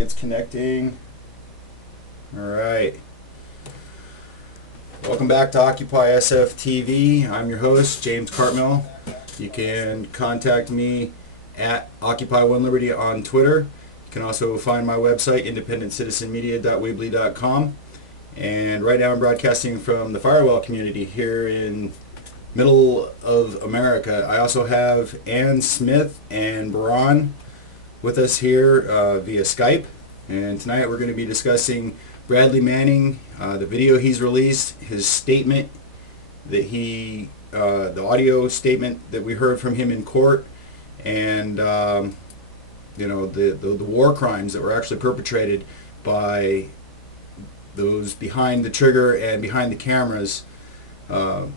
It's connecting. All right. Welcome back to OccupySFTV. I'm your host, James Cartmill. You can contact me at Occupy One Liberty on Twitter. You can also find my website, independentcitizenmedia.weebly.com. And right now I'm broadcasting from the Firewall community here in middle of America. I also have Ann Smith and Baran with us here via Skype, and tonight we're going to be discussing Bradley Manning, the video he's released, his statement that the audio statement that we heard from him in court, and the war crimes that were actually perpetrated by those behind the trigger and behind the cameras on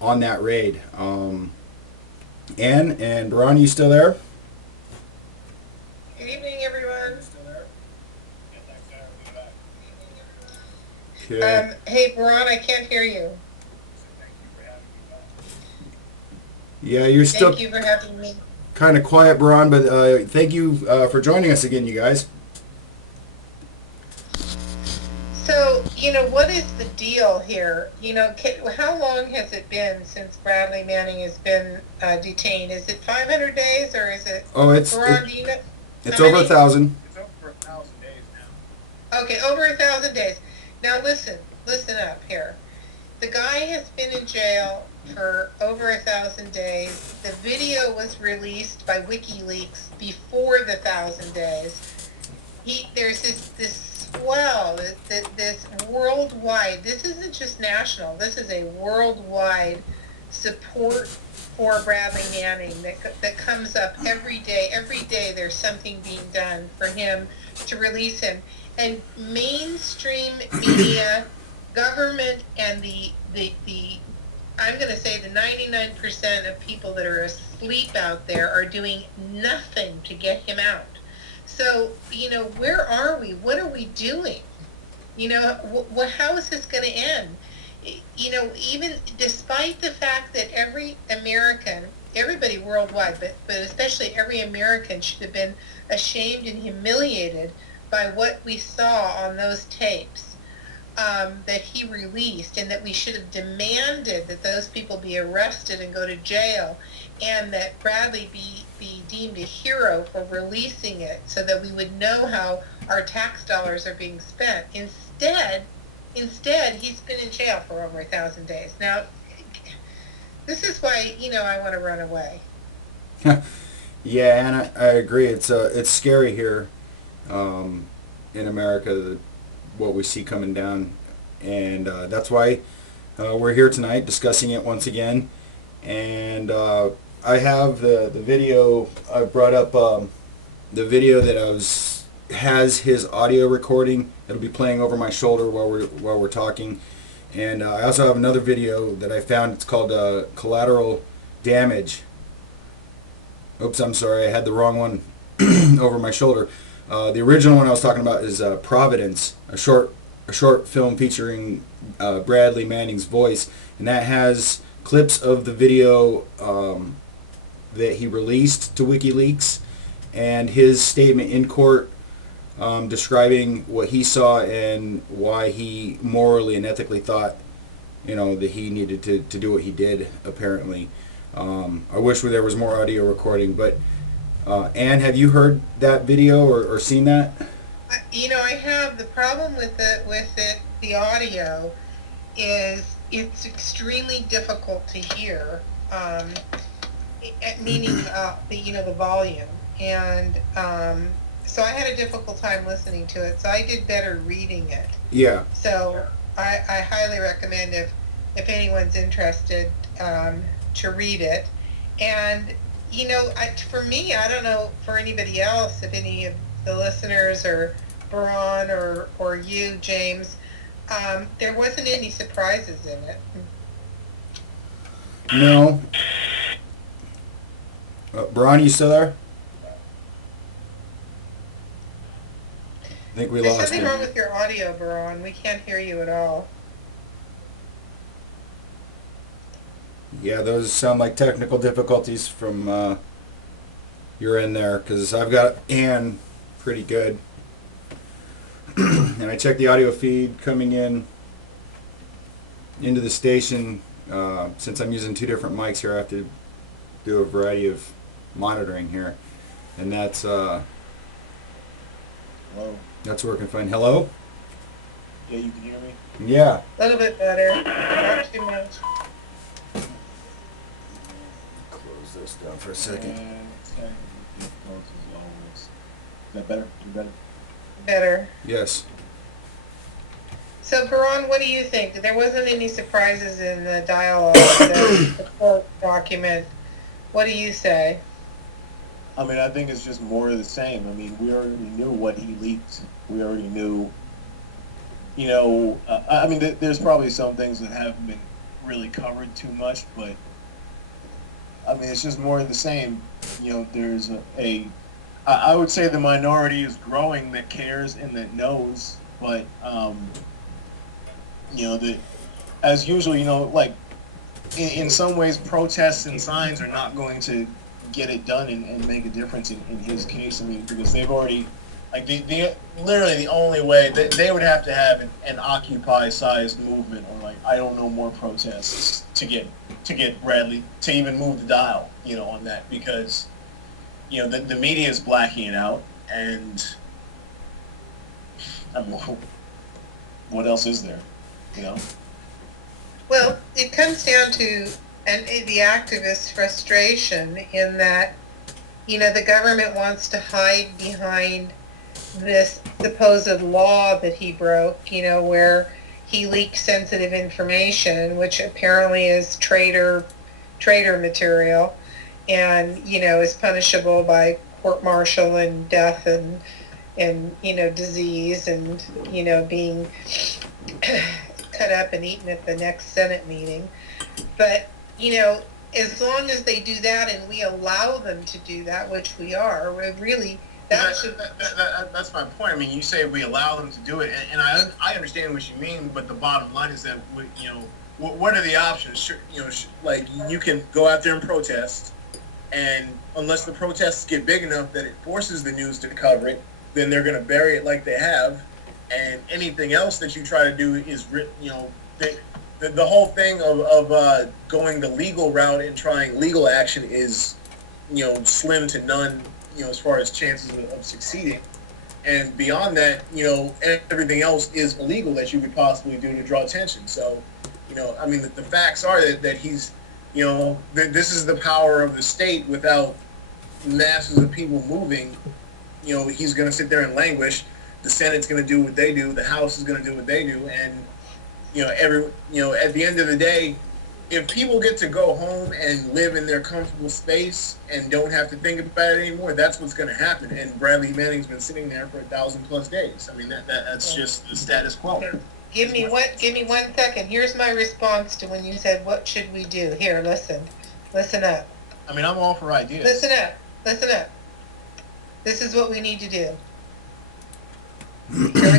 that raid. Ann and Baran, you still there? Good evening, everyone. Okay. Hey, Baran, I can't hear you. Yeah, you're still Thank you for having me. kind of quiet, Baran, but thank you for joining us again, you guys. So, what is the deal here? How long has it been since Bradley Manning has been detained? Is it 500 days or is it? Oh, it's Baran, do you know? it's How over many? 1,000. It's over 1,000 days now. Okay, over 1,000 days. Now listen up here. The guy has been in jail for over 1,000 days. The video was released by WikiLeaks before the 1,000 days. There's this swell, this worldwide. This isn't just national. This is a worldwide support for Bradley Manning that comes up every day. Every day there's something being done for him to release him. And mainstream media, government, and the I'm going to say the 99% of people that are asleep out there are doing nothing to get him out. So, where are we? What are we doing? How is this going to end? Even despite the fact that every American, everybody worldwide, but especially every American should have been ashamed and humiliated by what we saw on those tapes that he released, and that we should have demanded that those people be arrested and go to jail, and that Bradley be deemed a hero for releasing it so that we would know how our tax dollars are being spent. Instead, he's been in jail for over 1,000 days. Now, this is why, I want to run away. Yeah, and I agree. It's scary here in America, what we see coming down, and that's why we're here tonight discussing it once again. And I have the video. I brought up the video that has his audio recording. It'll be playing over my shoulder while we're talking. And I also have another video that I found. It's called Collateral Damage. Oops, I'm sorry, I had the wrong one over my shoulder. The original one I was talking about is Providence, a short film featuring Bradley Manning's voice, and that has clips of the video that he released to WikiLeaks, and his statement in court describing what he saw and why he morally and ethically thought, that he needed to do what he did, apparently. I wish there was more audio recording, but Ann, have you heard that video or seen that? I have. The problem with the audio is it's extremely difficult to hear, meaning the volume, and so I had a difficult time listening to it. So I did better reading it. Yeah. So I highly recommend if anyone's interested to read it. And for me, I don't know for anybody else, if any of the listeners or Baran or you, James, there wasn't any surprises in it. No. Baran, you still there? I think we There's lost something him. wrong with your audio, Baran. We can't hear you at all. Yeah, those sound like technical difficulties from your end there, because I've got Ann pretty good. and I checked the audio feed coming in into the station. Since I'm using two different mics here, I have to do a variety of monitoring here, and that's Hello. that's working fine. Hello? Yeah, you can hear me? Yeah. A little bit better, not too much. Close this down for a second. Okay. Is that better? You better? Better. Yes. So, Baron, what do you think? There wasn't any surprises in the dialogue, the court document. What do you say? I mean, I think it's just more of the same. I mean, we already knew what he leaked. We already knew, I mean, there's probably some things that haven't been really covered too much, but, I mean, it's just more of the same. There's I would say the minority is growing that cares and that knows, but, that as usual, like, in some ways, protests and signs are not going to get it done and make a difference in his case. I mean, because they've already, like, literally the only way they would have to have an Occupy-sized movement, or like, I don't know, more protests to get Bradley to even move the dial, on that, because the media is blacking it out, and I mean, what else is there? Well, it comes down to the activist frustration in that, the government wants to hide behind this supposed law that he broke, where he leaked sensitive information, which apparently is traitor material, and, is punishable by court-martial and death and disease and, being cut up and eaten at the next Senate meeting. But, as long as they do that and we allow them to do that, which we are, we're really, that's my point. I mean, you say we allow them to do it, and I understand what you mean, but the bottom line is that, what are the options? Like, you can go out there and protest, and unless the protests get big enough that it forces the news to cover it, then they're going to bury it like they have. And anything else that you try to do is, the whole thing of going the legal route and trying legal action is, slim to none, as far as chances of succeeding. And beyond that, everything else is illegal that you could possibly do to draw attention. So, I mean, the facts are that he's, that this is the power of the state without masses of people moving. He's going to sit there and languish. The Senate's going to do what they do. The House is going to do what they do. And, at the end of the day, if people get to go home and live in their comfortable space and don't have to think about it anymore, that's what's going to happen. And Bradley Manning's been sitting there for 1,000+ days. I mean, that's just the status quo. Give me 1 second. Here's my response to when you said, what should we do? Here, listen up. I mean, I'm all for ideas. Listen up. This is what we need to do. Here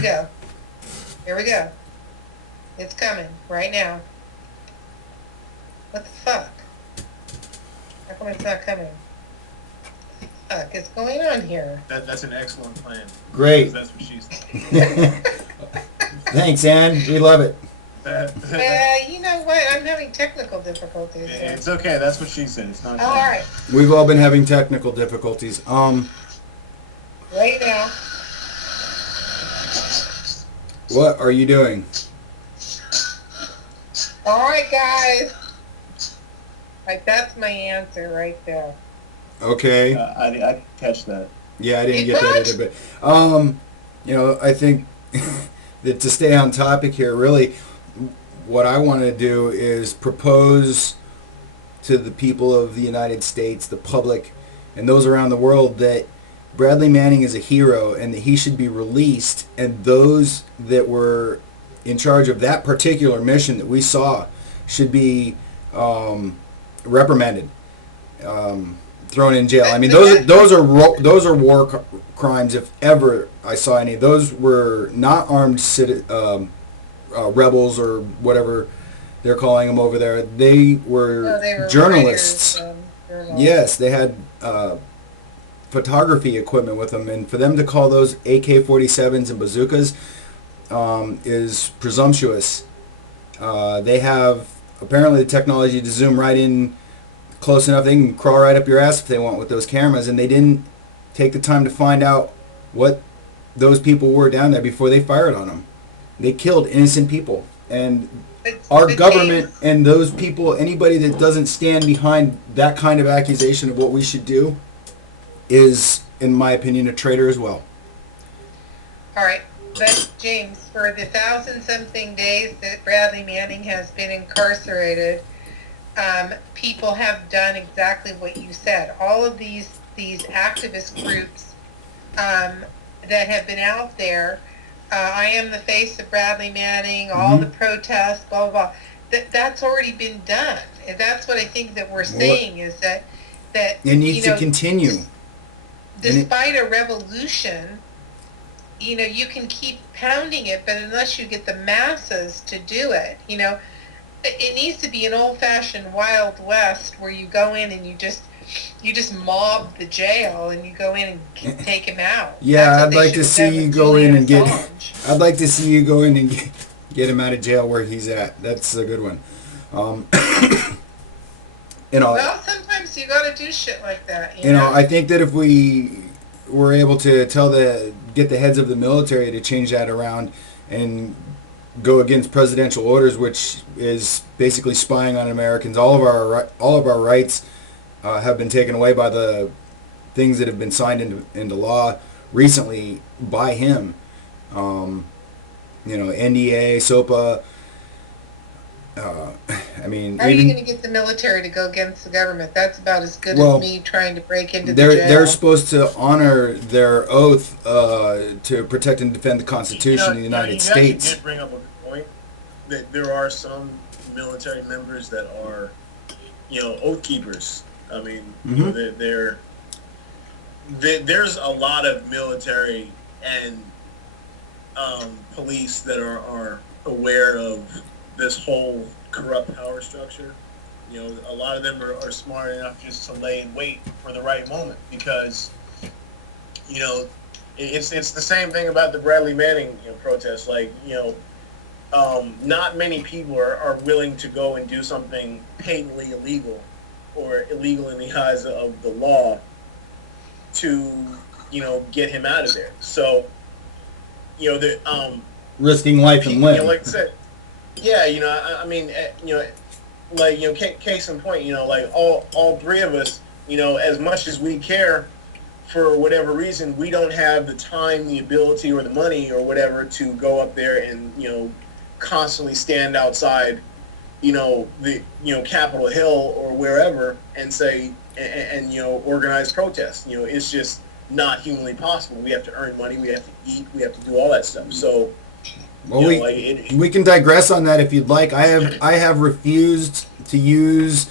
we go. It's coming right now. What the fuck? How come it's not coming? What the fuck is going on here? That's an excellent plan. Great. That's what she said. Thanks, Ann. We love it. You know what? I'm having technical difficulties. So. It's okay. That's what she said. It's not. All right. We've all been having technical difficulties. Right now. What are you doing? All right, guys. Like, that's my answer right there. Okay. I catch that. Yeah, I didn't get that either, but I think that to stay on topic here, really, what I want to do is propose to the people of the United States, the public, and those around the world that Bradley Manning is a hero and that he should be released, and those that were in charge of that particular mission that we saw should be reprimanded, thrown in jail. I mean, those are war crimes if ever I saw any. Those were not armed rebels or whatever they're calling them over there. They were journalists. Yes, they had photography equipment with them, and for them to call those AK-47s and bazookas, is presumptuous. They have apparently the technology to zoom right in close enough. They can crawl right up your ass if they want with those cameras, and they didn't take the time to find out what those people were down there before they fired on them. They killed innocent people, and our government and those people, anybody that doesn't stand behind that kind of accusation of what we should do, is, in my opinion, a traitor as well. All right, but James, for the 1,000-something days that Bradley Manning has been incarcerated, people have done exactly what you said. All of these activist groups that have been out there, I am the face of Bradley Manning, all the protests, blah, blah, blah. That's already been done. And that's what I think that we're saying is that it needs to continue. Despite a revolution, you can keep pounding it, but unless you get the masses to do it, it needs to be an old-fashioned Wild West where you go in and you just mob the jail and you go in and take him out. Yeah, I'd like to see you go in and get. I'd like to see you go in and get him out of jail where he's at. That's a good one. Well, sometimes you got to do shit like that. I think that if we were able to get the heads of the military to change that around and go against presidential orders, which is basically spying on Americans, all of our rights have been taken away by the things that have been signed into law recently by him. NDA, SOPA. How are you going to get the military to go against the government? That's about as good as me trying to break into the jail. They're supposed to honor their oath to protect and defend the Constitution of the United States. You did bring up a good point that there are some military members that are, oath keepers. I mean, there's a lot of military and police that are aware of this whole corrupt power structure. A lot of them are smart enough just to lay in wait for the right moment because, it's the same thing about the Bradley Manning protests. Like, not many people are willing to go and do something patently illegal or illegal in the eyes of the law to, get him out of there. So, risking life and limb. Like I said, yeah, case in point, like all three of us, as much as we care, for whatever reason, we don't have the time, the ability, or the money, or whatever, to go up there and, constantly stand outside, the, Capitol Hill or wherever and say, and organize protests. It's just not humanly possible. We have to earn money, we have to eat, we have to do all that stuff. So, well, we can digress on that if you'd like. I have refused to use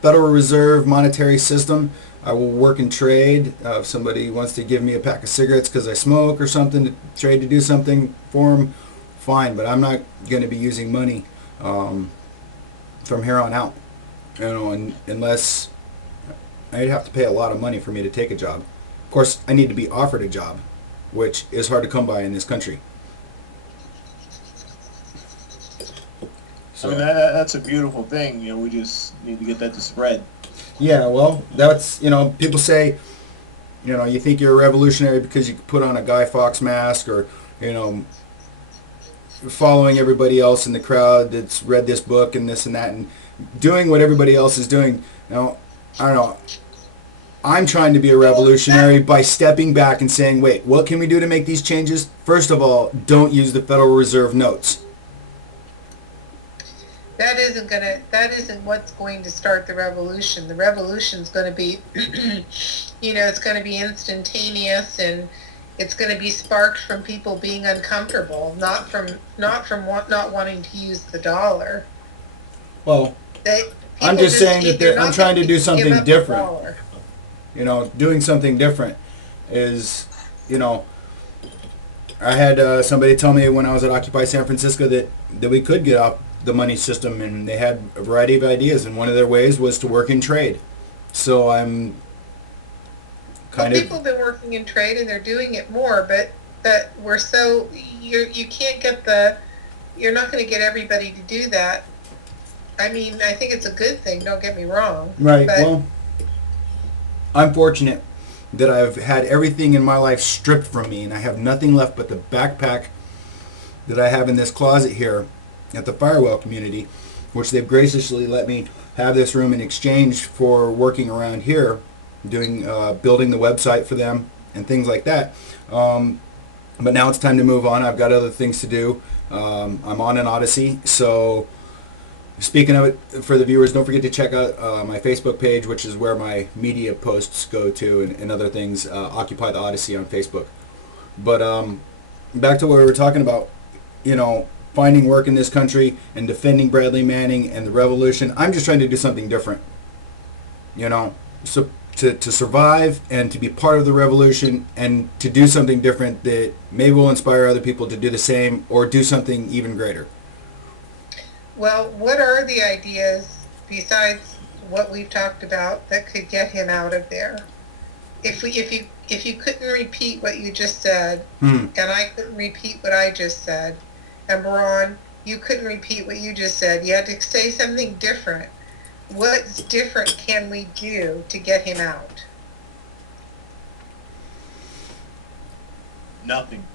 Federal Reserve monetary system. I will work in trade. If somebody wants to give me a pack of cigarettes because I smoke or something to trade to do something for them, fine. But I'm not going to be using money from here on out. Unless I'd have to pay a lot of money for me to take a job. Of course, I need to be offered a job, which is hard to come by in this country. So that's a beautiful thing. We just need to get that to spread. Yeah, well, that's, people say, you think you're a revolutionary because you put on a Guy Fawkes mask or, following everybody else in the crowd that's read this book and this and that and doing what everybody else is doing. I don't know. I'm trying to be a revolutionary by stepping back and saying, wait, what can we do to make these changes? First of all, don't use the Federal Reserve notes. That isn't what's going to start the revolution. The revolution's going to be, it's going to be instantaneous, and it's going to be sparked from people being uncomfortable, not from not wanting to use the dollar. Well, I'm just saying that I'm trying to do something different. Doing something different is, I had somebody tell me when I was at Occupy San Francisco that we could get off the money system, and they had a variety of ideas, and one of their ways was to work in trade. So I'm kind of... People have been working in trade, and they're doing it more, but but you can't get you're not going to get everybody to do that. I mean, I think it's a good thing, don't get me wrong. Right. But, Well, I'm fortunate that I've had everything in my life stripped from me, and I have nothing left but the backpack that I have in this closet here at the Firewell community, which they've graciously let me have this room in exchange for working around here, doing building the website for them and things like that. But now it's time to move on. I've got other things to do. I'm on an Odyssey, so speaking of it, for the viewers, don't forget to check out my Facebook page, which is where my media posts go to, and other things. Occupy the Odyssey on Facebook. But back to what we were talking about, finding work in this country and defending Bradley Manning and the revolution. I'm just trying to do something different, so to survive and to be part of the revolution and to do something different that maybe will inspire other people to do the same or do something even greater. well, what are the ideas besides what we've talked about that could get him out of there? If you couldn't repeat what you just said, and I couldn't repeat what I just said, and Baron, you couldn't repeat what you just said, you had to say something different. What's different can we do to get him out? Nothing.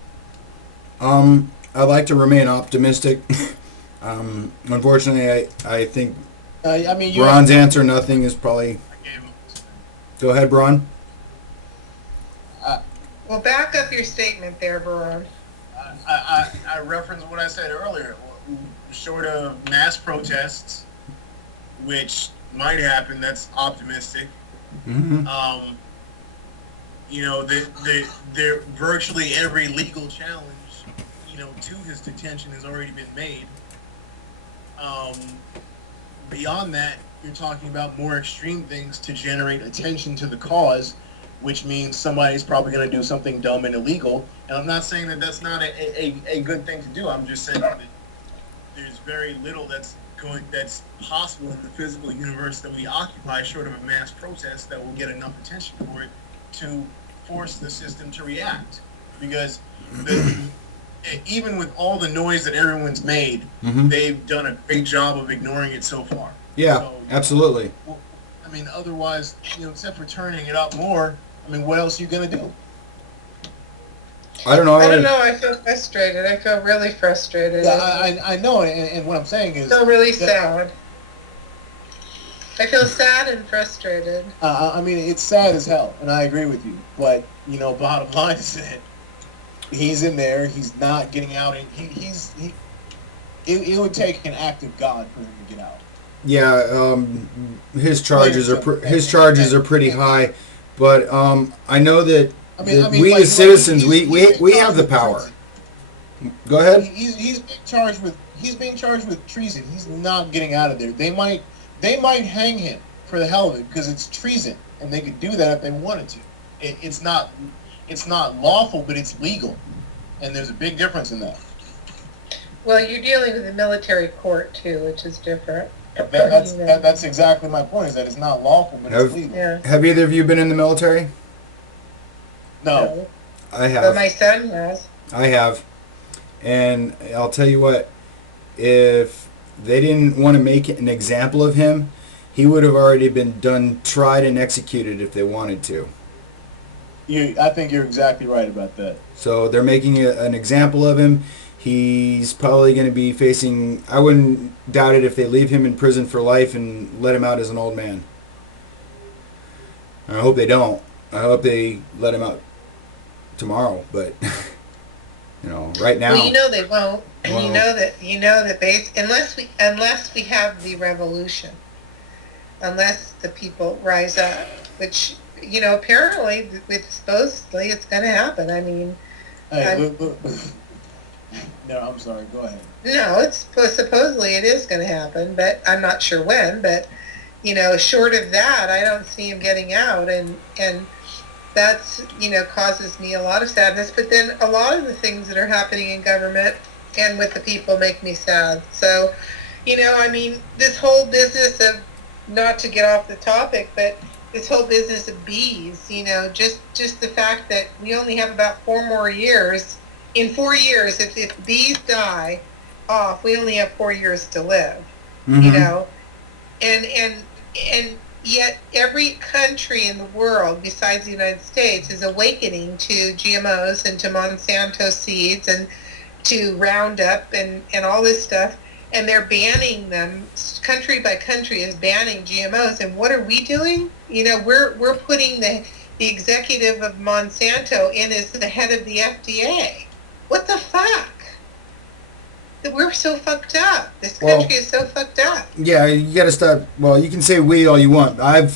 I'd like to remain optimistic. Unfortunately, I think I mean, Bron's answer, nothing, is probably... Go ahead, Bron. Well, back up your statement there, Baron. I referenced what I said earlier. Short of mass protests, which might happen, that's optimistic. Mm-hmm. They're virtually every legal challenge, to his detention has already been made. Beyond that, you're talking about more extreme things to generate attention to the cause, which means somebody's probably going to do something dumb and illegal. And I'm not saying that that's not a good thing to do. I'm just saying that there's very little that's possible in the physical universe that we occupy, short of a mass protest, that will get enough attention for it to force the system to react. Because even with all the noise that everyone's made, they've done a great job of ignoring it so far. Yeah, so, absolutely. I mean, otherwise, except for turning it up more, I mean, what else are you going to do? I don't know. I feel frustrated. I feel really frustrated. Yeah, I know, and what I'm saying is... I feel really sad. I feel sad and frustrated. I mean, it's sad as hell, and I agree with you. But, bottom line is that he's in there, he's not getting out, and it would take an act of God for him to get out. Yeah, his charges are pretty high, but I know that we as citizens, we have the power. Go ahead. He's being charged with treason. He's not getting out of there. They might hang him for the hell of it because it's treason, and they could do that if they wanted to. It's not lawful, but it's legal, and there's a big difference in that. Well, you're dealing with a military court too, which is different. That's exactly my point. Is that it's not lawful, but it's legal. Yeah. Have either of you been in the military? No. I have. But my son has. I have. And I'll tell you what, if they didn't want to make an example of him, he would have already been tried and executed if they wanted to. I think you're exactly right about that. So they're making an example of him. He's probably going to be facing, I wouldn't doubt it if they leave him in prison for life and let him out as an old man. I hope they don't. I hope they let him out tomorrow, but right now. Well, they won't. And well, unless we have the revolution, unless the people rise up, which apparently supposedly it's going to happen. I mean, no, I'm sorry. Go ahead. No, supposedly it is going to happen, but I'm not sure when. But short of that, I don't see him getting out, and that's causes me a lot of sadness. But then a lot of the things that are happening in government and with the people make me sad. So, I mean, this whole business of, not to get off the topic, but this whole business of bees, just the fact that we only have about 4 more years in 4 years, if bees die off, we only have 4 years to live, you know, and yet every country in the world besides the United States is awakening to GMOs and to Monsanto seeds and to Roundup and all this stuff, and they're banning them. Country by country is banning GMOs, and what are we doing? You know, we're putting the executive of Monsanto in as the head of the FDA. What the fuck? We're so fucked up. This country is so fucked up. Yeah, you got to stop. Well, you can say we all you want. I've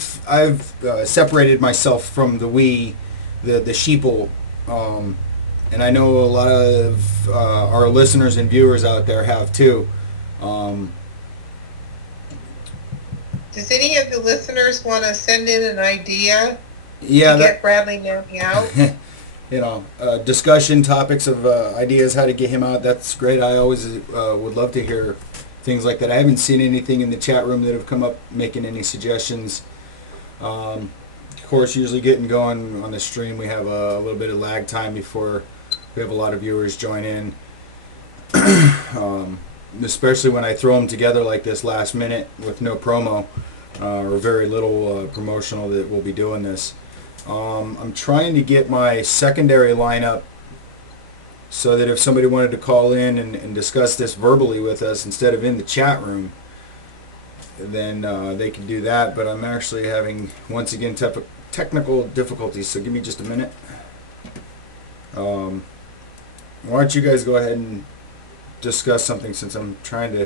separated myself from the we, the sheeple, and I know a lot of our listeners and viewers out there have too. Does any of the listeners want to send in an idea to Yeah, get Bradley Manning out? you know, discussion topics of ideas how to get him out. That's great. I always would love to hear things like that. I haven't seen anything in the chat room that have come up making any suggestions. Of course, usually getting going on the stream, we have a little bit of lag time before we have a lot of viewers join in. Especially when I throw them together like this last minute with no promo or very little promotional that we'll be doing this. I'm trying to get my secondary lineup so that if somebody wanted to call in and discuss this verbally with us instead of in the chat room, then they can do that. But I'm actually having, once again, technical difficulties, so give me just a minute. Why don't you guys go ahead and discuss something since I'm trying to...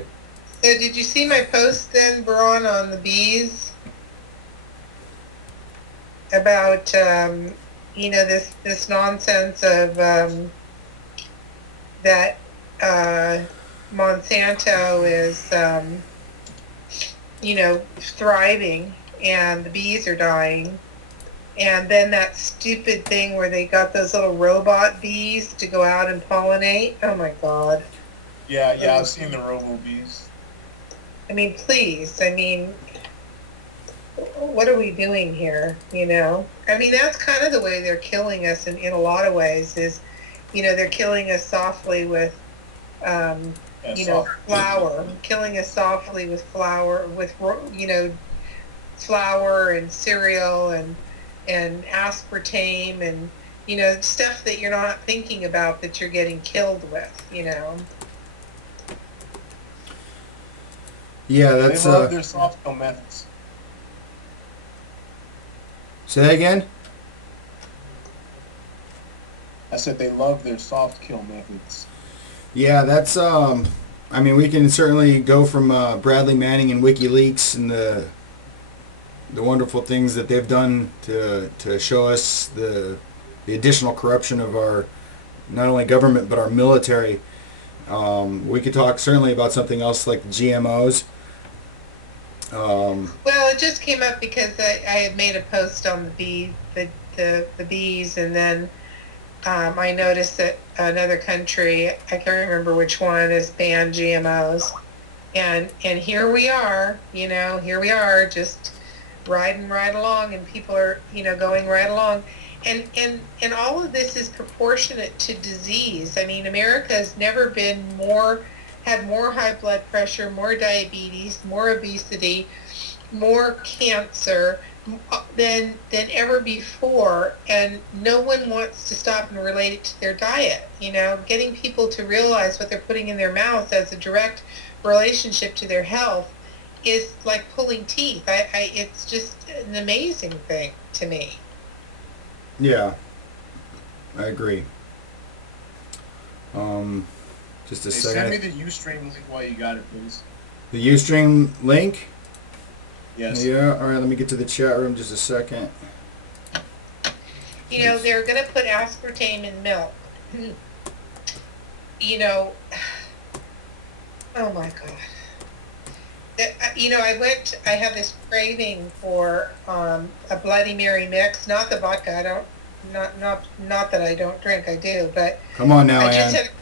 So did you see my post then, Braun, on the bees? About, you know, this nonsense of that Monsanto is, you know, thriving and the bees are dying. And then that stupid thing where they got those little robot bees to go out and pollinate. Oh my God. Yeah, I've seen the robo bees. I mean, please. I mean, what are we doing here? You know? I mean, that's kind of the way they're killing us in a lot of ways is, you know, they're killing us softly with, you know, flour. Killing us softly with flour, with, you know, flour and cereal and aspartame and, you know, stuff that you're not thinking about that you're getting killed with, you know? Yeah, that's... They love their soft kill methods. Say that again? I said they love their soft kill methods. Yeah, that's... I mean, we can certainly go from Bradley Manning and WikiLeaks and the wonderful things that they've done to show us the additional corruption of our, not only government, but our military. We could talk certainly about something else like the GMOs. Well, it just came up because I had made a post on the bees, and then I noticed that another country, I can't remember which one, has banned GMOs. And here we are, you know, just riding right along, and people are, you know, going right along. And all of this is proportionate to disease. I mean, America has never been had more high blood pressure, more diabetes, more obesity, more cancer than ever before, and no one wants to stop and relate it to their diet. You know, getting people to realize what they're putting in their mouth has a direct relationship to their health is like pulling teeth. It's just an amazing thing to me. Yeah, I agree. Just a second. Send me the Ustream link while you got it, please. The Ustream link? Yes. Yeah, all right, let me get to the chat room just a second. You know, they're going to put aspartame in milk. You know, oh my God. You know, I have this craving for a Bloody Mary mix, not the vodka. I don't, not that I don't drink, I do, but Come on now, I just Ann. had a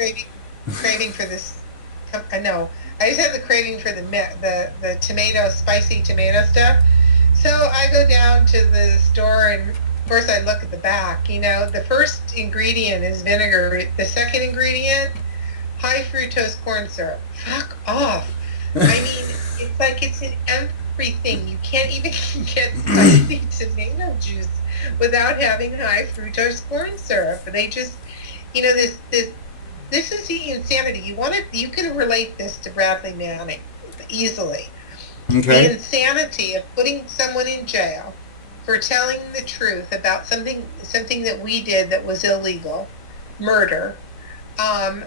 craving for this. I know. I just had the craving for the tomato, spicy tomato stuff. So I go down to the store and course, I look at the back. You know, the first ingredient is vinegar. The second ingredient, high fructose corn syrup. Fuck off. I mean, it's like it's in everything. You can't even get spicy tomato juice without having high fructose corn syrup. They just, you know, this is the insanity. You can relate this to Bradley Manning easily. The Okay. insanity of putting someone in jail for telling the truth about something that we did that was illegal, murder. Um,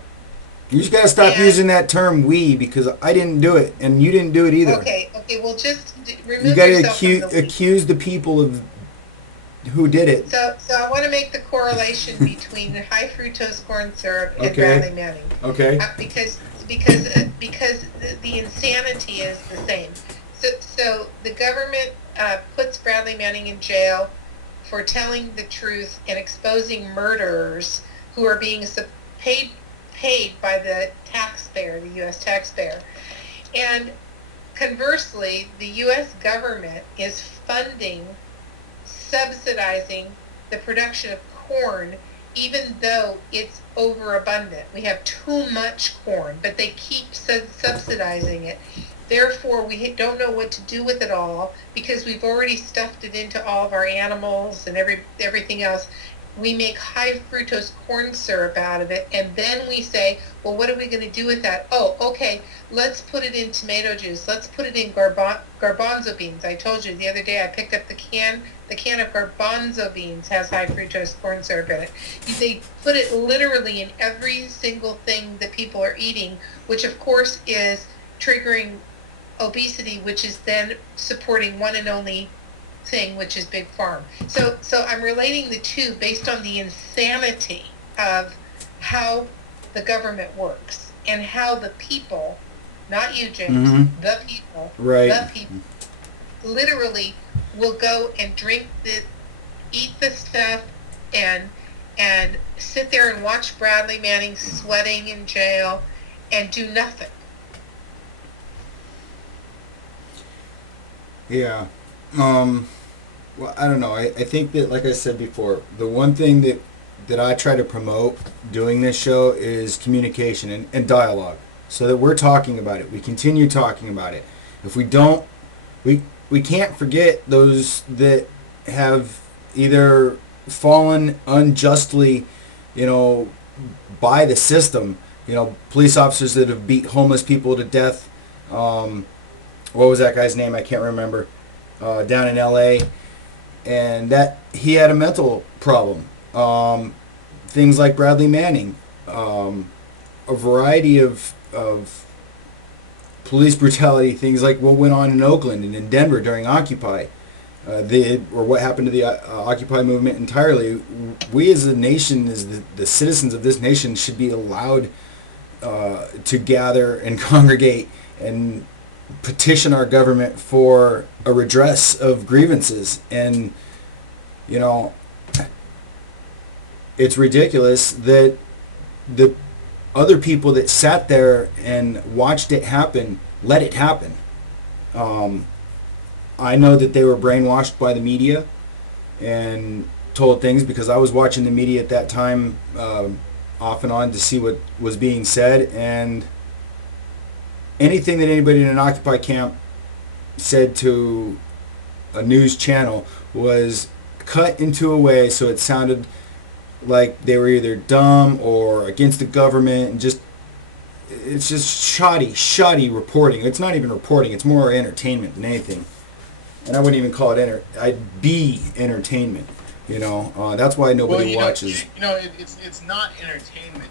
You just gotta stop and using that term "we" because I didn't do it and you didn't do it either. okay, well, just You remove gotta yourself from the we. accuse the people of who did it. So I want to make the correlation between high fructose corn syrup and Okay. Bradley Manning, Okay. because the insanity is the same. So the government puts Bradley Manning in jail for telling the truth and exposing murderers who are being paid by the taxpayer, the U.S. taxpayer. And conversely, the U.S. government is subsidizing the production of corn, even though it's overabundant. We have too much corn, but they keep subsidizing it. Therefore, we don't know what to do with it all because we've already stuffed it into all of our animals and everything else. We make high fructose corn syrup out of it, and then we say, well, what are we going to do with that? Oh, okay, let's put it in tomato juice. Let's put it in garbanzo beans. I told you the other day I picked up the can of garbanzo beans has high fructose corn syrup in it. They put it literally in every single thing that people are eating, which of course is triggering obesity, which is then supporting one and only thing, which is big farm. So I'm relating the two based on the insanity of how the government works and how the people, not you, James, the people, literally will go and eat the stuff and sit there and watch Bradley Manning sweating in jail and do nothing. Yeah. Well, I don't know. I think that, like I said before, the one thing that I try to promote doing this show is communication and dialogue, so that we're talking about it. We continue talking about it. If we don't, we can't forget those that have either fallen unjustly, by the system. Police officers that have beat homeless people to death. What was that guy's name? I can't remember. Down in L.A. And that he had a mental problem. Things like Bradley Manning. A variety of police brutality. Things like what went on in Oakland and in Denver during Occupy. Or what happened to the Occupy movement entirely. We as a nation, as the citizens of this nation, should be allowed to gather and congregate and petition our government for a redress of grievances. And it's ridiculous that the other people that sat there and watched it happen let it happen. I know that they were brainwashed by the media and told things, because I was watching the media at that time off and on to see what was being said, and anything that anybody in an Occupy camp said to a news channel was cut into a way so it sounded like they were either dumb or against the government, and it's just shoddy reporting. It's not even reporting, it's more entertainment than anything. And I wouldn't even call it I'd be entertainment. That's why nobody watches. It's not entertainment.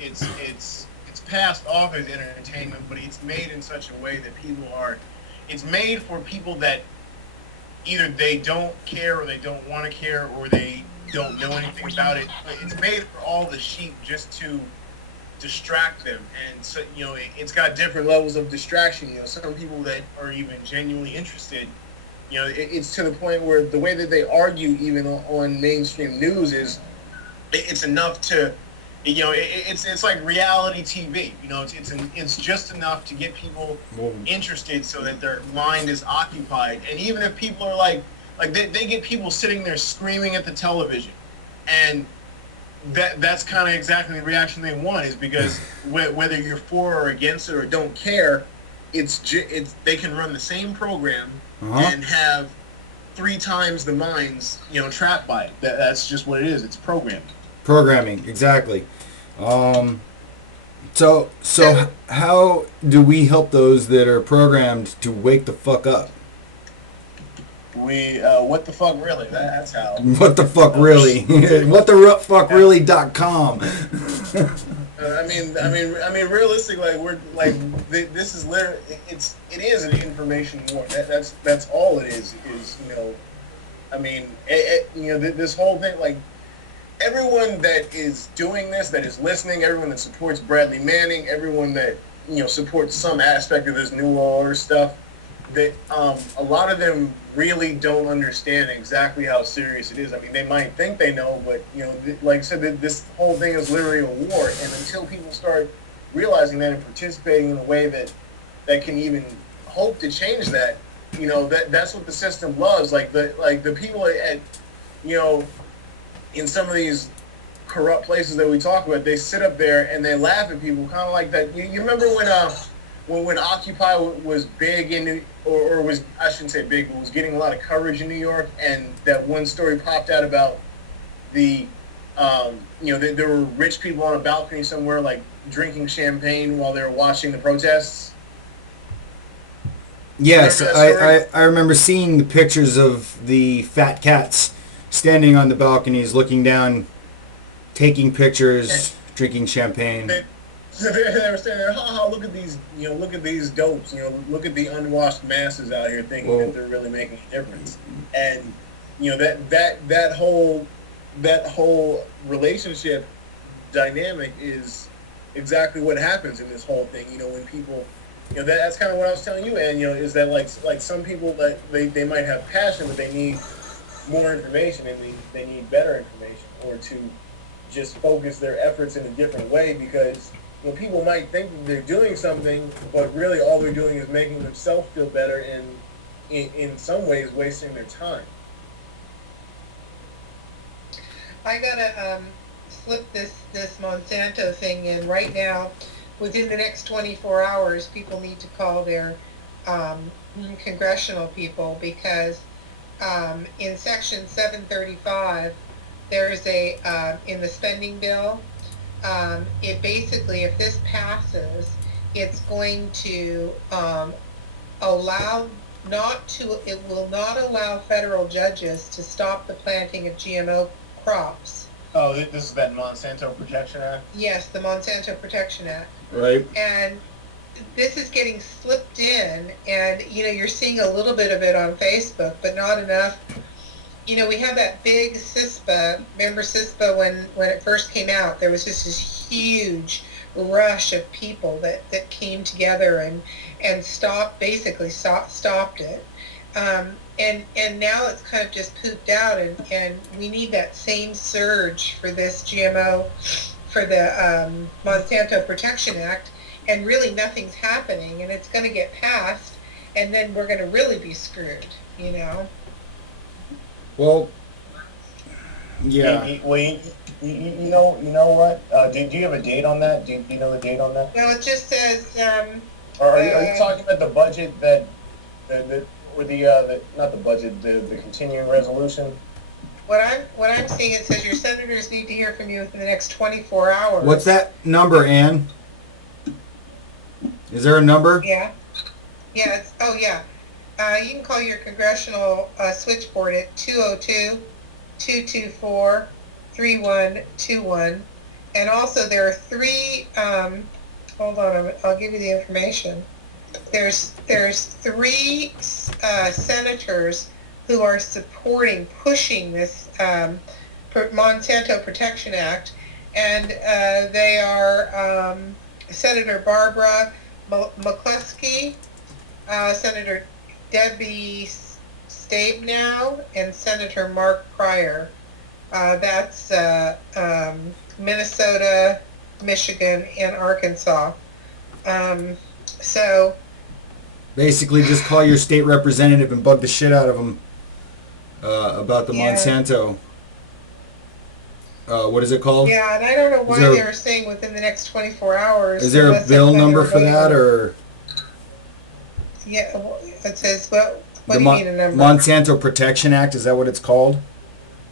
It's passed off as entertainment, but it's made in such a way that it's made for people that either they don't care or they don't want to care or they don't know anything about it. It's made for all the sheep just to distract them, and so it's got different levels of distraction. Some people that are even genuinely interested, it's to the point where the way that they argue even on mainstream news is it's enough to, it's like reality TV. It's just enough to get people interested so that their mind is occupied. And even if people are like like they get people sitting there screaming at the television, and that's kind of exactly the reaction they want, is because whether you're for or against it or don't care, it's they can run the same program and have 3 times the minds, trapped by it. That's just what it is. It's programmed. Programming, exactly. So how do we help those that are programmed to wake the fuck up? What the fuck really? That's how. What the fuck really? What the fuck really.com. I mean, realistically, this is literally, it is an information war. That's all it is, this whole thing, like, everyone that is doing this, that is listening, everyone that supports Bradley Manning, everyone that, supports some aspect of this New World Order stuff, that a lot of them really don't understand exactly how serious it is. I mean, they might think they know, but, like I said, this whole thing is literally a war, and until people start realizing that and participating in a way that can even hope to change that, that's what the system loves. Like the people at in some of these corrupt places that we talk about, they sit up there and they laugh at people, kind of like that. You remember when Occupy was big or was, I shouldn't say big, but was getting a lot of coverage in New York, and that one story popped out about there were rich people on a balcony somewhere, like, drinking champagne while they were watching the protests? Yes, I remember seeing the pictures of the fat cats standing on the balconies, looking down, taking pictures, drinking champagne. They were standing there, look at these, look at these dopes, look at the unwashed masses out here thinking that they're really making a difference. And, that whole relationship dynamic is exactly what happens in this whole thing. When people, that's kind of what I was telling you, and, is that like some people, that they might have passion, but they need more information, and they need better information, or to just focus their efforts in a different way, because people might think that they're doing something, but really all they're doing is making themselves feel better, and in some ways wasting their time. I gotta slip this Monsanto thing in right now. Within the next 24 hours, people need to call their congressional people, because in Section 735, there is in the spending bill, it basically, if this passes, it's going to it will not allow federal judges to stop the planting of GMO crops. Oh, this is that Monsanto Protection Act? Yes, the Monsanto Protection Act. Right. And this is getting slipped in, and, you're seeing a little bit of it on Facebook, but not enough. We had that big CISPA, remember CISPA when it first came out? There was just this huge rush of people that came together and stopped it. And now it's kind of just pooped out, and we need that same surge for this GMO, for the Monsanto Protection Act, and really nothing's happening, and it's going to get passed, and then we're going to really be screwed, Well, yeah. You know what? Do you have a date on that? Do you know the date on that? No, it just says. Or are you talking about the budget not the budget, the continuing resolution? What I'm seeing, it says your senators need to hear from you within the next 24 hours. What's that number, Ann? Is there a number? Yeah. Yeah. You can call your congressional switchboard at 202-224-3121. And also there are 3, hold on, I'll give you the information. There's 3 senators who are pushing this Monsanto Protection Act, and they are Senator Barbara McCluskey, Senator Debbie Stabenow, and Senator Mark Pryor. That's Minnesota, Michigan, and Arkansas. So basically, just call your state representative and bug the shit out of them. about the Yeah. Monsanto. What is it called? Yeah, and I don't know Is why there- they were saying within the next 24 hours. Is there a unless bill it's under number for that, another- or Yeah, it says, well, what the do you mean a number? Monsanto Protection Act? Is that what it's called?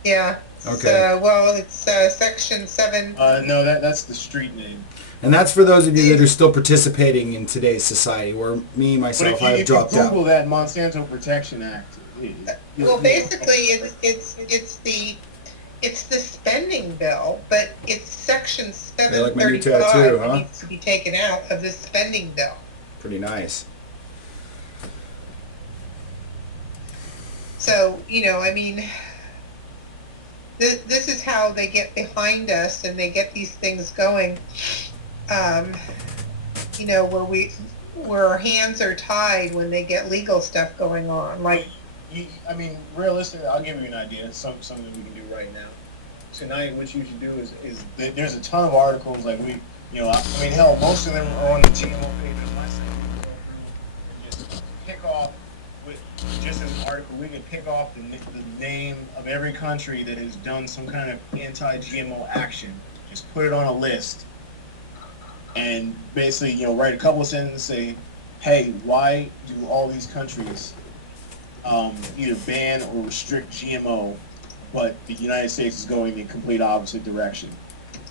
Yeah. Okay. Well, it's Section 7. No, that's the street name. And that's for those of you that are still participating in today's society, where me, But myself, if you, I have if you dropped out. Google that Monsanto Protection Act, Well, basically, it's the spending bill, but it's Section They like my new 735 tattoo, that huh? needs to be taken out of the spending bill. Pretty nice. So, I mean, this is how they get behind us and they get these things going, where our hands are tied when they get legal stuff going on. Like, I mean, realistically, I'll give you an idea. Something we can do right now. Tonight, what you should do is there's a ton of articles like I mean, hell, most of them are on the GMO page of my site. We can go through and just pick off with just an article. We can pick off the name of every country that has done some kind of anti-GMO action. Just put it on a list, and basically, write a couple of sentences. Say, hey, why do all these countries either ban or restrict GMO, but the United States is going the complete opposite direction?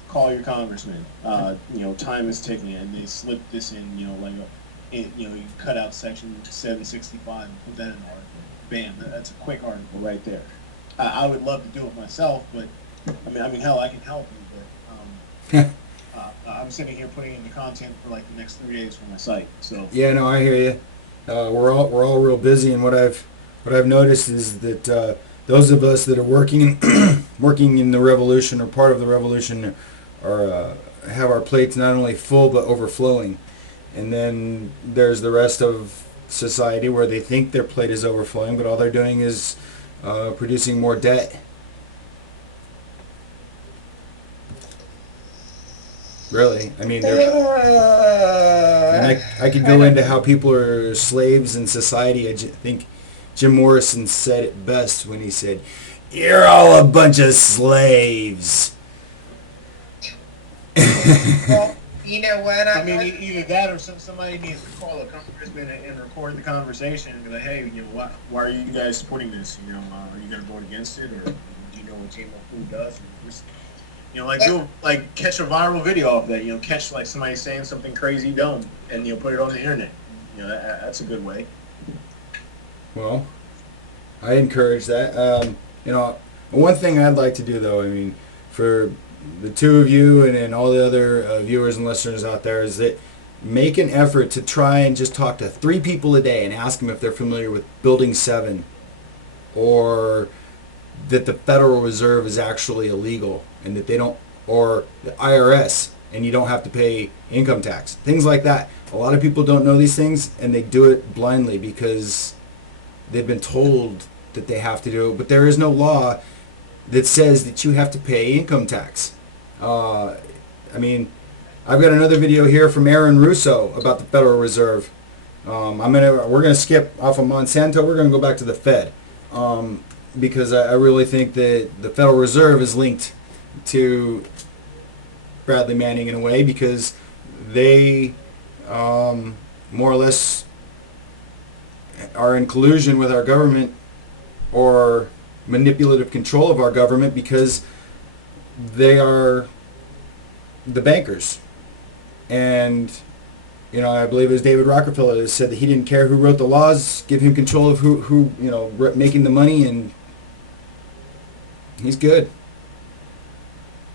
Call your congressman. Time is ticking, and they slip this in. You cut out section 765 and put that in the article. Bam, that's a quick article right there. I would love to do it myself, but I mean, hell, I can help you, but I'm sitting here putting in the content for like the next 3 days for my site. So Yeah, no, I hear you. We're all real busy, and what I've noticed is that those of us that are working in the revolution or part of the revolution are have our plates not only full but overflowing, and then there's the rest of society where they think their plate is overflowing, but all they're doing is producing more debt. Really, I mean, and I could go into how people are slaves in society. I think Jim Morrison said it best when he said, "You're all a bunch of slaves." well, you know what? I mean, either that or somebody needs to call a congressman and record the conversation and be like, hey, why are you guys supporting this? Are you going to vote against it, or do you know what GMO food does? Catch a viral video of that. Catch like somebody saying something crazy dumb and put it on the internet. That's a good way. Well, I encourage that. One thing I'd like to do, though, I mean, for the two of you and all the other viewers and listeners out there, is that make an effort to try and just talk to 3 people a day and ask them if they're familiar with Building 7, or that the Federal Reserve is actually illegal, and that they don't, or the IRS, and you don't have to pay income tax. Things like that. A lot of people don't know these things, and they do it blindly because they've been told that they have to do it, but there is no law that says that you have to pay income tax. I mean, I've got another video here from Aaron Russo about the Federal Reserve. We're gonna skip off of Monsanto. We're gonna go back to the Fed, because I really think that the Federal Reserve is linked to Bradley Manning in a way, because they more or less are in collusion with our government, or manipulative control of our government, because they are the bankers. And I believe it was David Rockefeller that said that he didn't care who wrote the laws, give him control of who making the money, and he's good.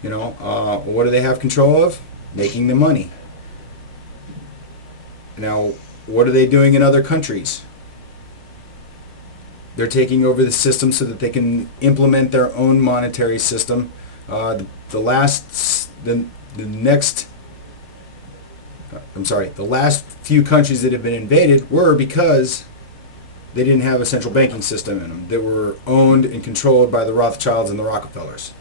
What do they have control of? Making the money. Now, what are they doing in other countries? They're taking over the system so that they can implement their own monetary system. The last few countries that have been invaded were because they didn't have a central banking system in them. They were owned and controlled by the Rothschilds and the Rockefellers.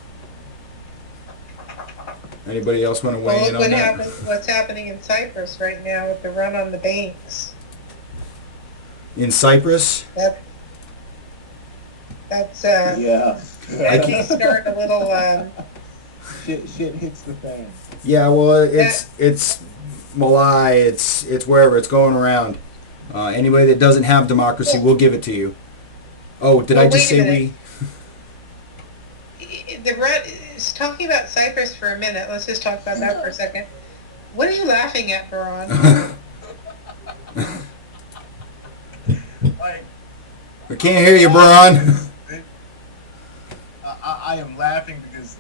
Anybody else want to weigh in on that? What's happening in Cyprus right now with the run on the banks? In Cyprus? That's Yeah. that may start a little. Shit hits the fan. Yeah, well, That, it's Malai, it's wherever it's going around. Anybody that doesn't have democracy, well, we'll give it to you. Oh, did I well, just wait a say minute. we? Talking about Cyprus for a minute. Let's just talk about that for a second. What are you laughing at, Baron? Like, We can't hear you, Braun. I am laughing because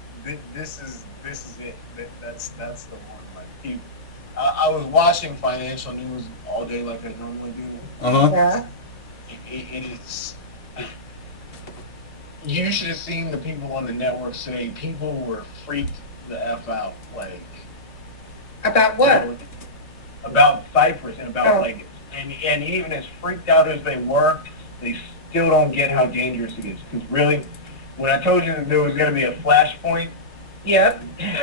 this is it. That's the one. Like, I was watching financial news all day like I normally do. Uh huh. Yeah. It is. You should have seen the people on the network say people were freaked the f out, like About what? about Cyprus and about Oh. like, and even as freaked out as they were, they still don't get how dangerous it is. Because really, when I told you that there was going to be a flashpoint Yep.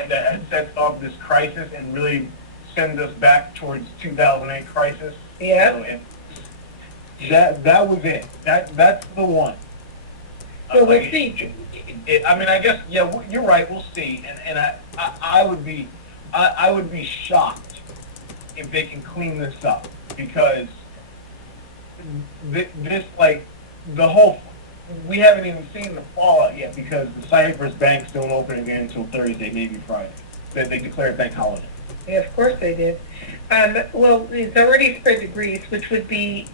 that sets off this crisis and really sends us back towards 2008 crisis, Yep. and that was it. That's the one. Well, we'll Like, see. I mean, I guess, yeah, you're right. We'll see, and I would be, I would be shocked if they can clean this up, because this, like, the whole, we haven't even seen the fallout yet, because the Cyprus banks don't open again until Thursday, maybe Friday. They declared bank holiday. Yeah, of course they did. Well, it's already spread to Greece, which would be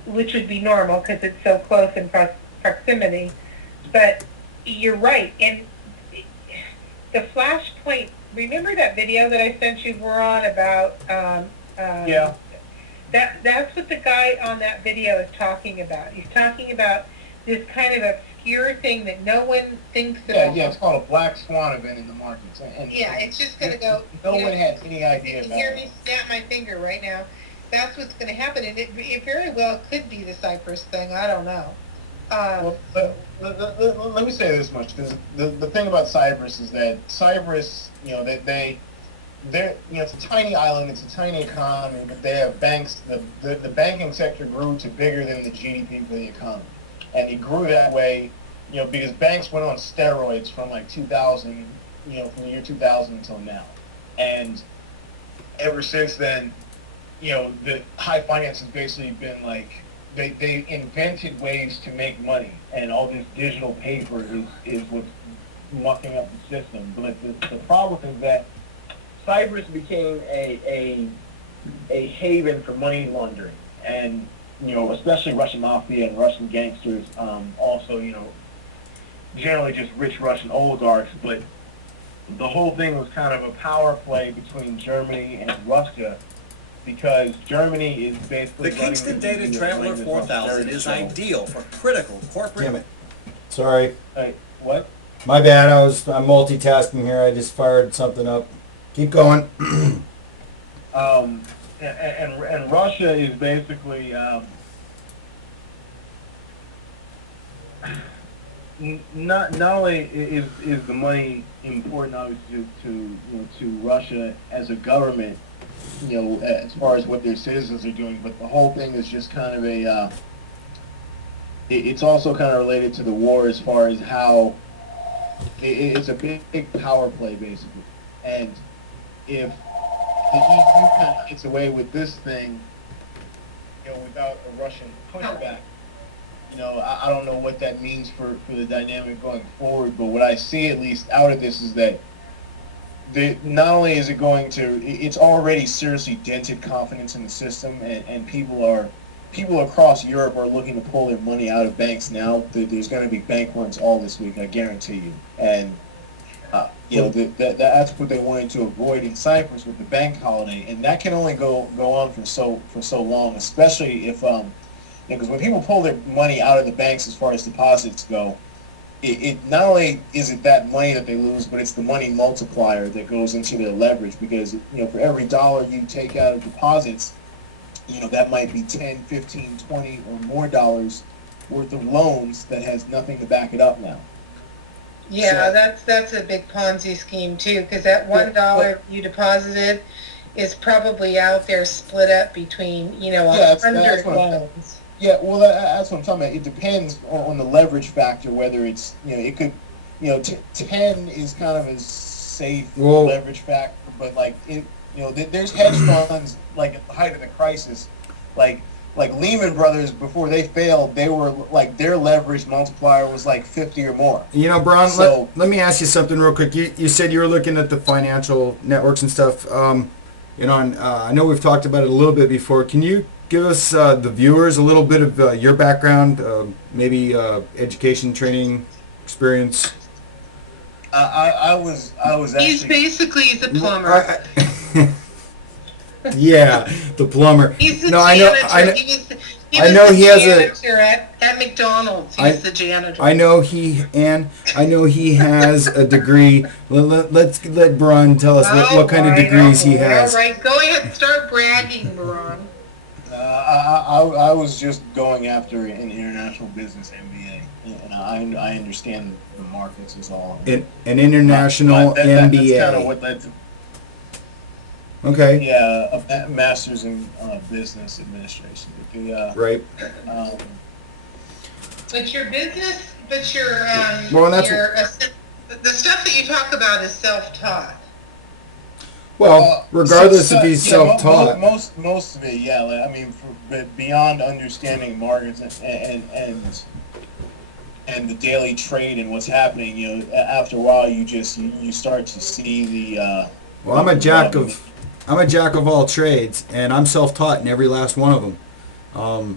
normal because it's so close in proximity. But you're right, and the flashpoint. Remember that video that I sent you, Veron, about? Yeah. That's what the guy on that video is talking about. He's talking about this kind of obscure thing that no one thinks about. Yeah, it's called a black swan event in the markets. And Yeah, it's just going to go. No one had any idea You can about hear it. me snap my finger right now. That's what's going to happen, and it very well could be the Cyprus thing. I don't know. Well, let me say this much, because the thing about Cyprus is that Cyprus, you know, they're, you know, it's a tiny island, it's a tiny economy, but they have banks. The banking sector grew to bigger than the GDP for the economy, and it grew that way, you know, because banks went on steroids from like 2000, you know, from the year 2000 until now, and ever since then, you know, the high finance has basically been like, they invented ways to make money, and all this digital paper is what's mucking up the system. But the problem is that Cyprus became a haven for money laundering, and, you know, especially Russian mafia and Russian gangsters, also, you know, generally just rich Russian oligarchs. But the whole thing was kind of a power play between Germany and Russia, because Germany is basically The Kingston Data Traveler 4000 is ideal for critical corporate... Damn it. Sorry. Hey, what? My bad. I'm multitasking here. I just fired something up. Keep going. And Russia is basically not only is the money important, obviously, to you know, to Russia as a government, you know, as far as what their citizens are doing, but the whole thing is just kind of a it's also kind of related to the war, as far as how it's a big power play, basically. And if the EU kind of gets away with this thing, you know, without a Russian pushback, you know, I don't know what that means for the dynamic going forward. But what I see, at least out of this, is that not only is it going to, it's already seriously dented confidence in the system, and people across Europe are looking to pull their money out of banks now. There's going to be bank runs all this week, I guarantee you. And you know, that's what they wanted to avoid in Cyprus with the bank holiday, and that can only go on for so long, especially if because when people pull their money out of the banks as far as deposits go, it not only is it that money that they lose, but it's the money multiplier that goes into their leverage, because, you know, for every dollar you take out of deposits, you know, that might be 10, 15, 20 or more dollars worth of loans that has nothing to back it up now. Yeah, So- that's a big Ponzi scheme too, because that $1 you deposited is probably out there split up between, you know, Yeah, that's 100 what I'm- loans. Yeah, well, that's what I'm talking about. It depends on the leverage factor, whether it's, it could, 10 is kind of a safe leverage factor, but like, there's hedge funds, like at the height of the crisis, like, Lehman Brothers, before they failed, they were like, their leverage multiplier was like 50 or more. Bron, So, let me ask you something real quick. You said you were looking at the financial networks and stuff. And I know we've talked about it a little bit before. Can you give us, the viewers, a little bit of your background, maybe education, training, experience? I was He's actually, basically the plumber. Yeah, the plumber. He's the No, janitor. I know he has a. janitor at McDonald's. He's the janitor. I know he has a degree. Let's let Bron tell us what kind of degrees he has. All right, go ahead, start bragging, Baron. I was just going after an international business MBA, and I understand the markets is all. An international MBA. That's kind of what led to. Okay. Yeah, a master's in business administration. Right. But your business, Well, and that's the stuff that you talk about is self-taught. Well, regardless if he's self-taught. Most of it, yeah. Like, I mean, but beyond understanding markets and the daily trade and what's happening, after a while, you start to see the. Well, I'm a jack of all trades, and I'm self-taught in every last one of them.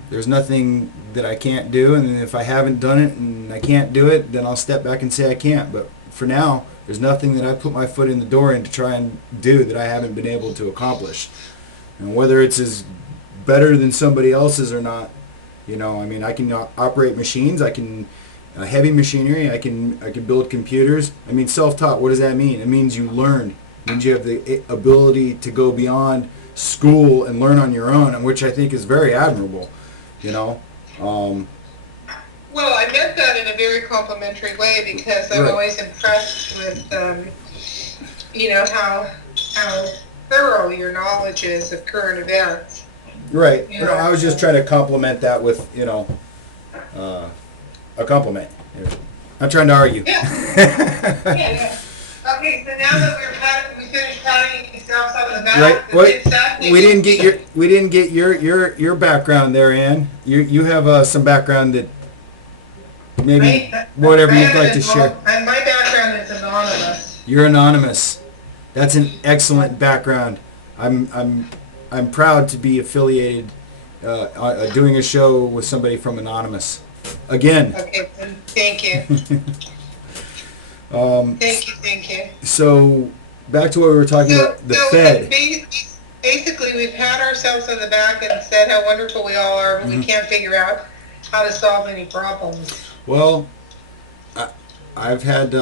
There's nothing that I can't do, and if I haven't done it and I can't do it, then I'll step back and say I can't. But for now, there's nothing that I put my foot in the door in to try and do that I haven't been able to accomplish. And whether it's as better than somebody else's or not, I mean, I can operate machines, I can heavy machinery, I can build computers. I mean, self-taught, what does that mean? It means you learned. It means you have the ability to go beyond school and learn on your own, and which I think is very admirable. Well, I meant that in a very complimentary way because I'm always impressed with, how thorough your knowledge is of current events. Right. I was just trying to compliment that with, a compliment. I'm trying to argue. Yeah. Yeah. Okay, so now that we finished patting yourself on the back, right. What? We didn't get your background there, Ann. You have some background that maybe whatever you'd like to share. And my background is anonymous. You're anonymous. That's an excellent background. I'm proud to be affiliated, doing a show with somebody from Anonymous. Again. Okay, thank you. Thank you. So, back to what we were talking about, the Fed. Basically, we've pat ourselves on the back and said how wonderful we all are, but we can't figure out how to solve any problems. Well, I've had,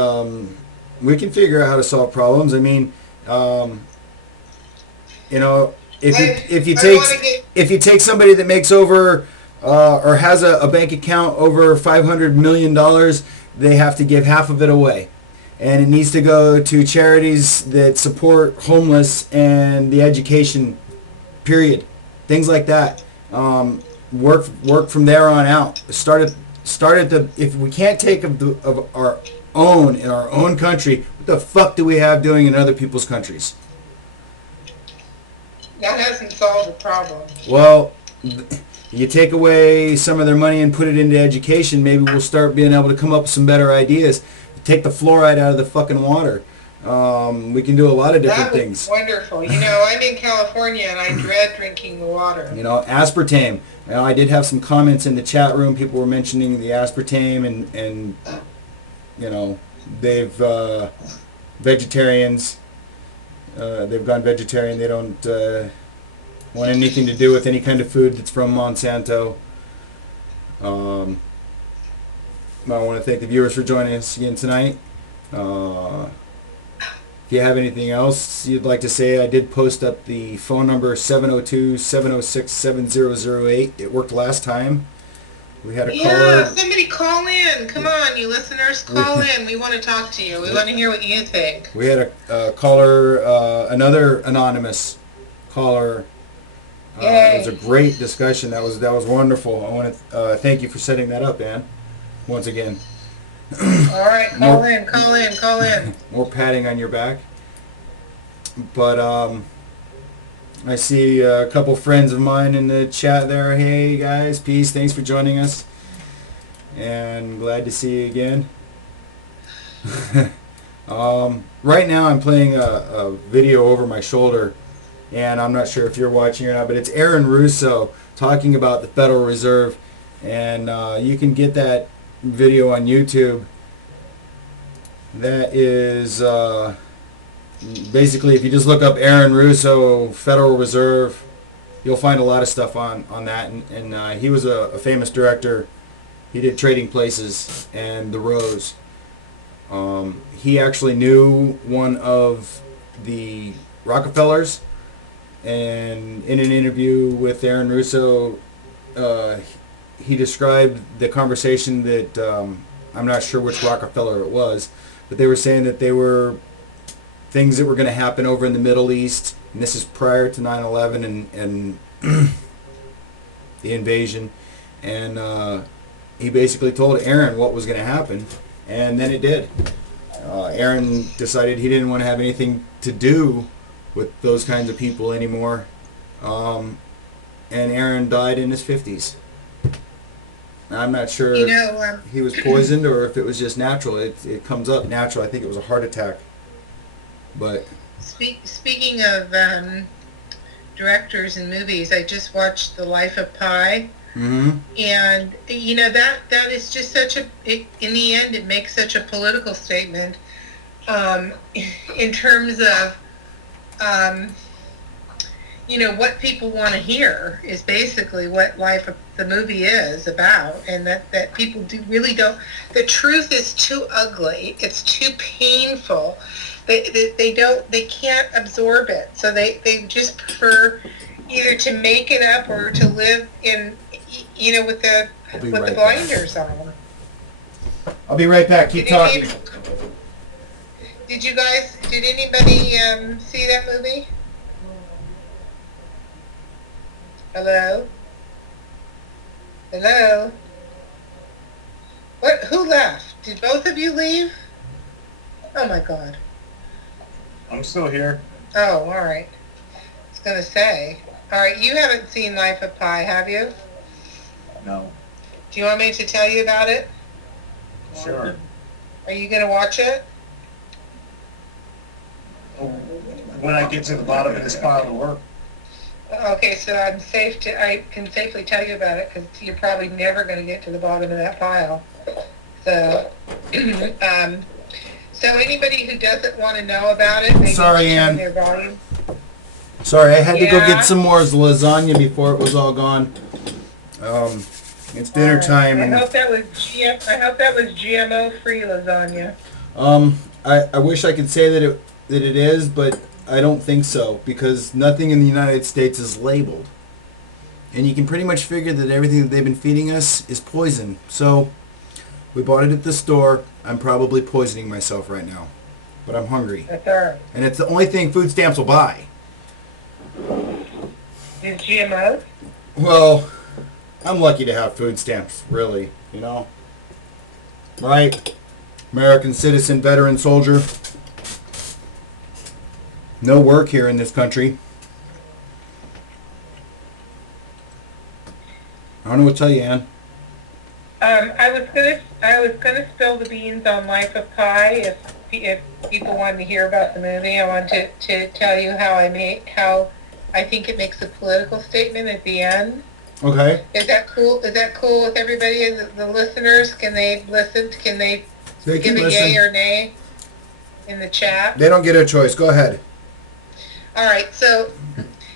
we can figure out how to solve problems. I mean, if you take somebody that makes over, or has a bank account over $500 million, they have to give half of it away. And it needs to go to charities that support homeless and the education, period. Things like that. Work from there on out. Start at the. If we can't take of our own in our own country, what the fuck do we have doing in other people's countries? That hasn't solved the problem. Well, you take away some of their money and put it into education, maybe we'll start being able to come up with some better ideas. Take the fluoride out of the fucking water. We can do a lot of different things. Wonderful. I'm in California and I dread drinking the water. Aspartame. I did have some comments in the chat room. People were mentioning the aspartame and they've vegetarians. They've gone vegetarian. They don't want anything to do with any kind of food that's from Monsanto. I want to thank the viewers for joining us again tonight. If you have anything else you'd like to say, I did post up the phone number 702-706-7008. It worked last time. We had a caller. Yeah, somebody call in. Come on, you listeners, call in. We want to talk to you. We want to hear what you think. We had a caller, another anonymous caller, It was a Yay. great discussion. That was wonderful. I want to thank you for setting that up, Ann. Once again, All right, call in, call in, call in. more patting on your back. But I see a couple friends of mine in the chat there. Hey guys, peace. Thanks for joining us, and glad to see you again. Right now I'm playing a video over my shoulder, and I'm not sure if you're watching or not, but it's Aaron Russo talking about the Federal Reserve, and you can get that video on YouTube. That is basically, if you just look up Aaron Russo Federal Reserve, you'll find a lot of stuff on that, and he was a famous director. He did Trading Places and The Rose. He actually knew one of the Rockefellers, and in an interview with Aaron Russo, he described the conversation that I'm not sure which Rockefeller it was, but they were saying that they were things that were going to happen over in the Middle East, and this is prior to 9/11 and the invasion, and he basically told Aaron what was going to happen, and then it did. Aaron decided he didn't want to have anything to do with those kinds of people anymore, and Aaron died in his 50s. I'm not sure if he was poisoned or if it was just natural. It comes up natural. I think it was a heart attack. But Speaking of directors and movies, I just watched The Life of Pi. mm-hmm. And that is just such a. In the end, it makes such a political statement, in terms of, what people want to hear is basically what Life of the movie is about, and that people really don't. The truth is too ugly. It's too painful. They can't absorb it, so they just prefer either to make it up or to live in, with the blinders on. I'll be right back. Keep talking. Did anybody see that movie? Hello? Hello? What? Who left? Did both of you leave? Oh my God. I'm still here. Oh, all right. I was going to say. All right, you haven't seen Life of Pi, have you? No. Do you want me to tell you about it? Sure. Are you going to watch it? When I get to the bottom of this pile of work. Okay, so I can safely tell you about it because you're probably never going to get to the bottom of that pile. So, so anybody who doesn't want to know about it, maybe Sorry, turn Ann. their volume. Sorry, I had to go Yeah. get some more lasagna before it was all gone. It's dinner All right. time, I and hope that was GMO-free lasagna. I wish I could say that it is, but I don't think so, because nothing in the United States is labeled, and you can pretty much figure that everything that they've been feeding us is poison. So we bought it at the store. I'm probably poisoning myself right now, but I'm hungry, That's all right. and it's the only thing food stamps will buy. Is GMO? Well, I'm lucky to have food stamps, really, Right? American citizen, veteran, soldier. No work here in this country. I don't know what to tell you, Ann. I was gonna spill the beans on Life of Pi if people wanted to hear about the movie. I wanted to tell you how I think it makes a political statement at the end. Okay. Is that cool? Is that cool with everybody? The listeners, can they listen? Can they They can give a listen. yay or nay in the chat? They don't get a choice. Go ahead. All right. So